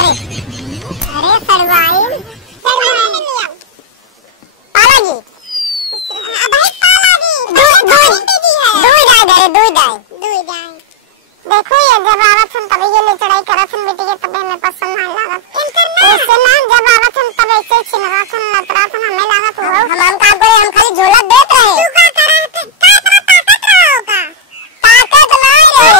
अरे अरे सरवाई पालाजी देखो ये जब आवत हम तभी ये ले चढ़ाई करत हम बेटी के तबे में पसंद नहीं लागत उससे ना जब आवत हम तब ऐसे छिनरात हम नतरात हमें लागत हो हम काम करे हम खाली झोला देत रहे तू का करत का ताकत रहो का ताकत नहीं रहे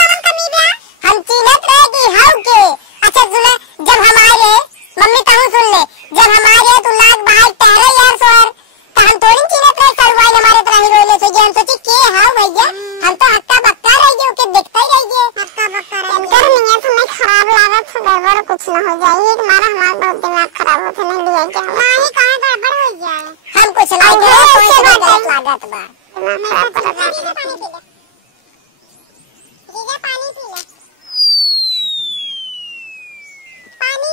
कलम कमी बे हम चीनत रहे कि हाउ के अच्छा सुने जब हमारे मम्मी ताऊ सुन ले जब हमारे तू लाख भाई तेरे यार सोर तो हम थोड़ी चीनत रहे सरवाई हमारे तरह ही रोले से हम सोची के हाउ भैया हम तो हक्का बक्का रह गए के देखता ही रह गए हक्का बक्का रह गए नहीं तो मैं खराब लागत तो गड़बड़ कुछ ना हो जाए हमारा बहुत दिमाग खराब होते नहीं लिया क्या नहीं कहां गड़बड़ हो गया हम कुछ नहीं कोई लागत बा मैं पानी पी ले जीजा पानी पी ले पानी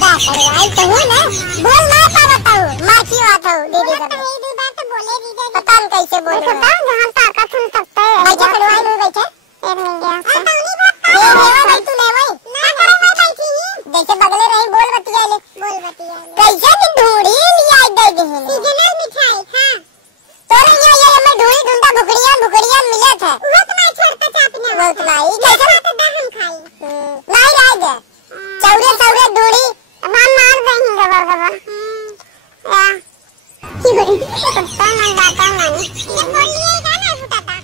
क्या करवाई तो है ना बोल ना पाता हूं मां की बात हो दीदी का दीदी बात बोले दीदी पता नहीं कैसे बोल रहे हो जहां ताकत सुन सकते हैं बैठे करवाई नहीं बैठे फिर मिल गया ये भाई तू ले भाई ना करे मैं बैठी ही जैसे बगले रही बोल बतिया ले कैसे भी ढूंढी लिया दे दे सीजनल मिठाई हां तो ये मैं ढूंढी ढूंढा भुकड़िया मिला था वो तो मैं छोड़ता चापने वो तो भाई कैसे बात है हम खाई नहीं रह गए चौरे ढूंढी मार देंगे गबर या की बड़ी पता नहीं बाता नहीं ये बोलिएगा ना फटाता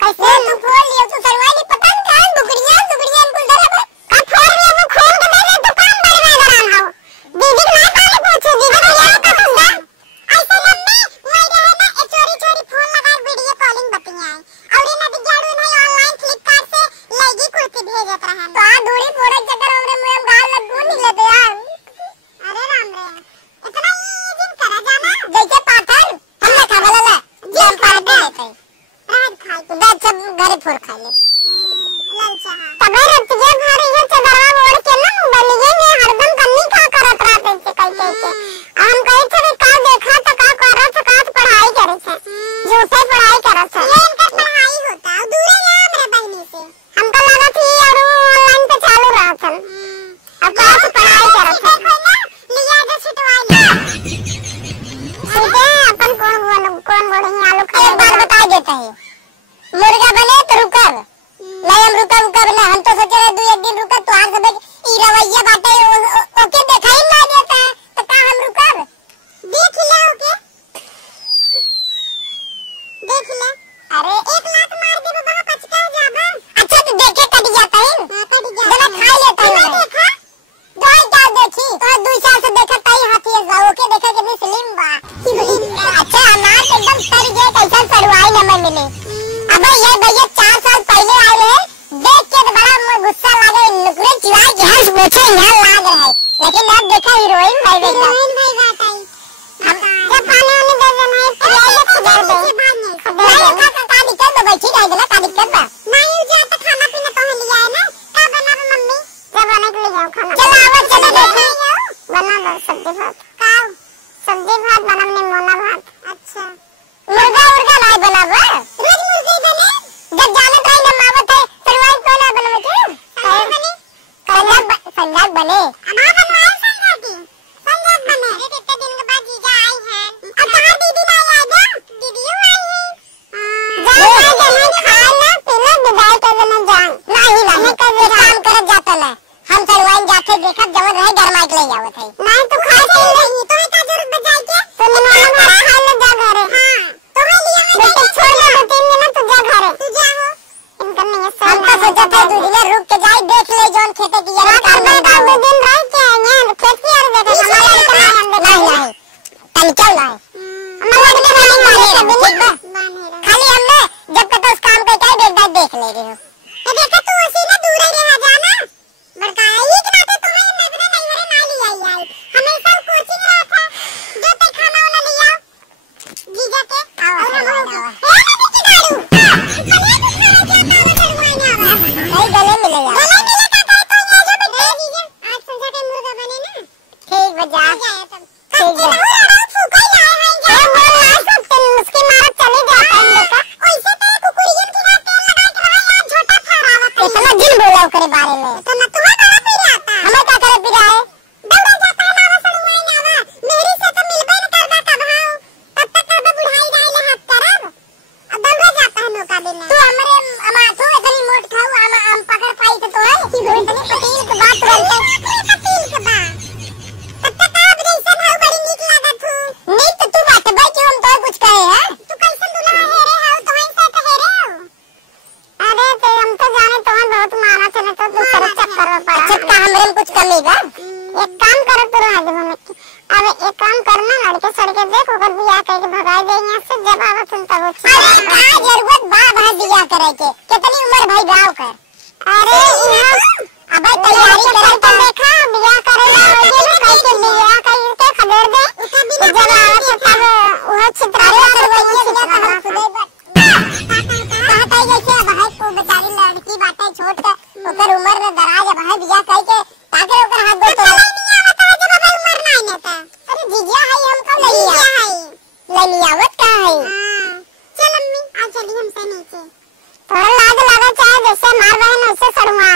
कैसे तू खोल लियो तू सरवाली पता नहीं कहां भुकड़िया इनको डर है का फोड़ लियो वो खोल के मेरे दुकान बड़वा गरान हो दीदी के ना पाले पूछो दीदी को यार का सुनदा ऐसे लम्बे वही रहे ना ए चोरी फोन लगा वीडियो कॉलिंग बतिया और ये ना दिगाड़ू नहीं ऑनलाइन फ्लिपकार्ट से लेगी कुर्ती भेजत रहा तो आ दूरी फोड़े चक्कर और मुंह में गाल लगू निकले तो यार अरे राम रे इतना ये दिन करा जाना जैसे पाथर हमने खावला ला जेल पार दे देते रात खाई तो बैठ सब घरे फोड़ खा ले ललचा तबे तुझे भारी है चदरवा मोड़ के ना बलिए ने हरदम कन्नी का करत रहते से कैसे हम कहे थे का देखा तो का करत का पढ़ाई करे थे झूठे पढ़ाई करत थे ये इनका पढ़ाई होता दूर है मेरे बहनी से हमको लगा थी और ऑनलाइन पे चालू रहा था अब का पढ़ाई करत थे लिया जा छुटवाई सीधे अपन कौन बोलेंगे आलू खा एक बार बता देता है मुर्गा बने तो रुकर नहीं हम रुका बने हम तो सोच रहे 2 एक दिन रुका तो आज सब ई रवैया बातें ओके देखा ही ना देता है तो का हम रुकर देख ले ओके देख ले अरे एक लात मार दे बाबा पचका जाबा अच्छा तो देखे कट जाता है कट जा जरा खा लेता है देखा दवाई क्या देखी तो 2 साल से देखा तई हाथी जाओ के देखा कितनी स्लिम बा अच्छा अनार एकदम तर गए कैसा सरवाई न में मिले अबे ये भैया 4 साल पहले आए हैं देख के तो बड़ा गुस्सा लगे नुकरे चिवाई गैस मुझे यहाँ लाग रहा है लेकिन अब देखा हीरोइन भाई बात आई हम क्या पानी वाले दे देना है प्याज खबर दो नहीं का दिक्कत तो बैठी रह गया का दिक्कत बा नहीं जा तो खाना पीना तो लिया है ना का बनावे मम्मी जब बना के ले जाओ खाना चलो आओ चलो देखो बना लो सब्जी भात खाओ सब्जी भात बनाने मोना भात अच्छा मुर्गा नहीं बनावा रोज मुर्गी बने जब जाने तो ना मावत है सरवाई तो ना बनवे के संजाग बने हमारा बनवाए संजाग बने अरे कितने दिन के बाद जीजा आई है अब कहां दीदी नहीं आई क्या दीदी आई है जान खाना पीना विदाई कर देना जान नहीं कर काम कर जाता ना हम सरवाई जाके देखा जवन रहे घर माइक ले जावत है नहीं तो खा नहीं तो का जरूरत बजाई के तो निमन भरा खा ले जा घरे हां तो है लिया बेटे छोड़ दे 2-3 मिनट तो जा घरे तू जा हो इनका नहीं है हम तो सोचा था 2 दिन रुक के जाए देख ले जोन खेते की यार कर दे 2 दिन रह के आएंगे खेत की यार देखो हमारे इतना नहीं तन चल रहा है हमारा इतना नहीं मानेगा ठीक बा खाली हमने जब तक उस काम का क्या देख ले रहे हो ये देखा तू उसी ना दूर ही रह जाना बड़का ये कि बात तुम्हें मैं भी नहीं हरे ना लिया आई हमेशा कोचिंग रहा था जो तक खाना वाला लिया जीजा के और हम ए मैं की दारू खाने को खाना क्या तावा चलवाने आ रहा है गले मिले यार गले मिले का तो ये जो बेटा जीजा आज संजा के मुर्गा बने ना ठीक बजा ठीक है फूका ही आया है जा बोल ना सब उसके मारा चले जाता है बेटा ओइसे तो कुकुरियन की बात लगा के रहा यार इतना दिन बोला करे बारे में तो ना तुम्हें कहां पे आता हमें का करे पिरा है दौड़ा जाता है मावा सड़ुआ नावा मेरी से तो मिलबे न करदा तब हां तब तक कर बुढ़ाई जाए हाथ करब अब दौड़ा जाता है नौका बिना तू हमरे अमाथो इतनी मोट खाऊ हम पकड़ पाई तो है कि इतनी पतील के बात करते पतील के बात तब तक आप जैसे भाव बड़ी नीक लागत हूं नहीं तो तू बात भाई क्यों हम तो कुछ कहे है तू कैसे दुल्हा हेरे हाउ तो ऐसे तो हेरे हाउ अरे ते हम तो जाने तो बहुत मारा चले तो दूसरे चक्कर में पड़ा अच्छा का हमरे में कुछ कमी बा एक काम करो तो रह दे हमें अब एक काम करना लड़के सड़के देख ओकर बियाह करके भगाई दे यहां से जब आवत तब अरे का जरूरत बा भाई बियाह करे के कितनी उम्र भाई गांव कर अरे अब तैयारी करके देखा बियाह करेला हो गेल कैसे बियाह करके खबर दे जब आवत तब वो चित्रारे करवाइए कहता जैसे भाई को बेचारी लड़की बाटे छोट का ओकर उम्र में दराज भाई बियाह करके ताके ओकर हाथ दो तो नहीं आवत है जब भाई उम्र नहीं नेता अरे जीजा है हम कब ले आवत का है चल अम्मी आ चली हमसे नीचे थोड़ा लाज लगा चाहे जैसे मार बहन उससे सड़वा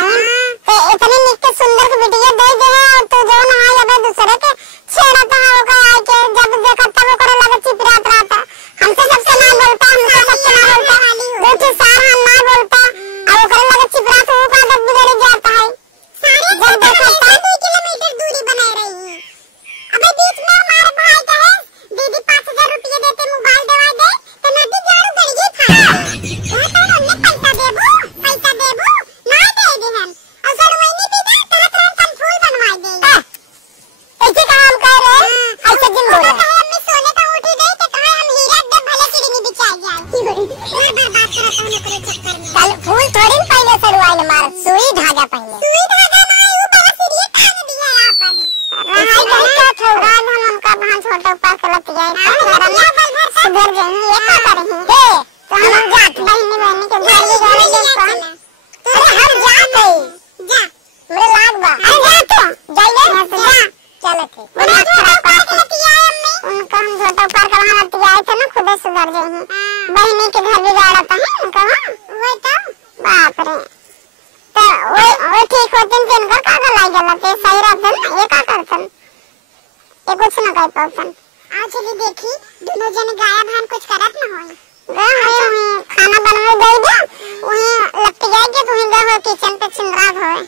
तो इतने निक के सुंदर की वीडियो दे दे और तू जो ना है अब दूसरे के छेड़ता है होगा आए के जब देखा तब वो करे लगा चिपरात रहता हमसे सबसे ना बोलता हमसे सबसे ना बोलता दो सारा हम ना बोलता अब वो करे लगा चिपरात वो का दब बिगड़ जाता है सारे जब देखा 2 किलोमीटर दूरी बना रही है अबे बीच में हमारे भाई का है दीदी 5000 रुपए देते मोबाइल दवा दे तो नदी झाड़ू गड़ी था वो तो हमने पैसा देबो ना दे दे हम असल महीने भी दे तरह कम फूल बनवा दे ऐसे काम कर रहे ऐसे दिन बोला हमने सोने का उठी गई तो कहा हम हीरा दे भले किडनी बिछा जाए बात करता हूं नौकरी चक्कर में कल फूल थोड़ी पहले सड़वाए मार सुई धागा पहले सुई धागा ना वो बड़ा सीरियस टांग दिया अपन रहाई गई का छोड़ा हम उनका भान छोटा ऊपर चलत गए सुधर गए ये क्या कर रही है तो हम जात बहनी बहनी के घर में जाने के कौन अरे हम जात है जा मेरे लाग बा अरे जा तो जाइए जा चलो ठीक बड़ा छोटा ऊपर चलती है अम्मी उनका हम छोटा ऊपर का वहां आती आए थे ना खुद सुधर गए बहनी के घर भी गाड़ता है उनका वो तो बाप रे तो वो ठीक होते हैं इनका का लाई गलत है सही रहते ना ये का करतन ये कुछ ना कह पातन आज चली देखी दोनों जने गाया भान कुछ करत ना होई खाना बनवा दे दे वही लगती जाएगी तो वही गए किचन पे चिंदरा होए